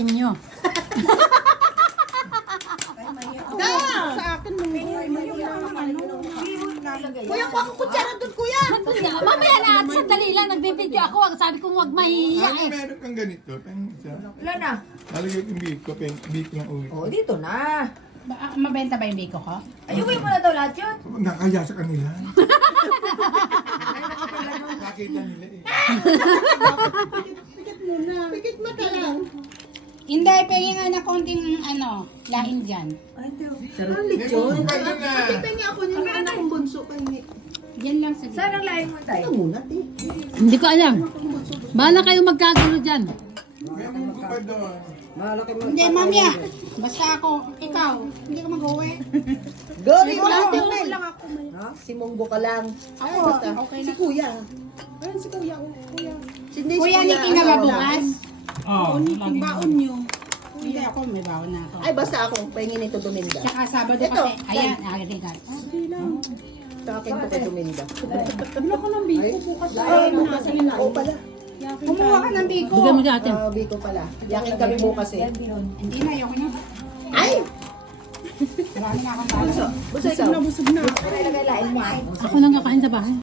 Inyo. Sa akin mo. Kuya, kuha ko kutsara doon, kuya. Mamaya na, sandali lang, nagbibideo ako. Sabi ko huwag mahihiya Ano eh. meron kang ganito? Tang isa. Wala na. Nalagay ko yung biko ng uwi. Oh, dito na. Mabenta ba yung biko ko? Ayuwi mo na daw lahat yun. Nakakaya sa kanila. Nakita nila eh. Pikit muna. Pikit mata lang. Hindi, pengi nga na konting lain dyan. Ang lechon. Pengi ako niya na anak kong bunso. Pengi. Yan lang sa Saan ang laing mo Ito tayo? muna, te. Hindi ko alam. Bahala kayo magkagulo dyan. Kaya mo pa doon. Hindi, mamaya. Basta ako, ikaw, hindi ka mag-uwi. Gori mo lang, Ako Mel. lang ako. Si Monggo ka lang. Ako, Basta. okay Si na. Kuya. Ayun, si Kuya. Kuya. Hindi si Kuya, Niki na ba bukas? Oo, Ang baon niyo. Hindi ako, may baon na ako. Ay, basta ako. Pengi nito Dominga. Tsaka Sabado Ito, kasi, ayan, agad-agad. Sa akin ko kay Dominga. Wala ko ng biko bukas. Ay, bukas sa linggo. Oo pala. Kumuha ka ng biko. Bigyan mo dati. Biko pala. Yakin kami bukas eh. Hindi na, ayoko na. Ay! Marami na akong baon. Busog na. Ilagay laing mo. Ako lang kakain sa bahay.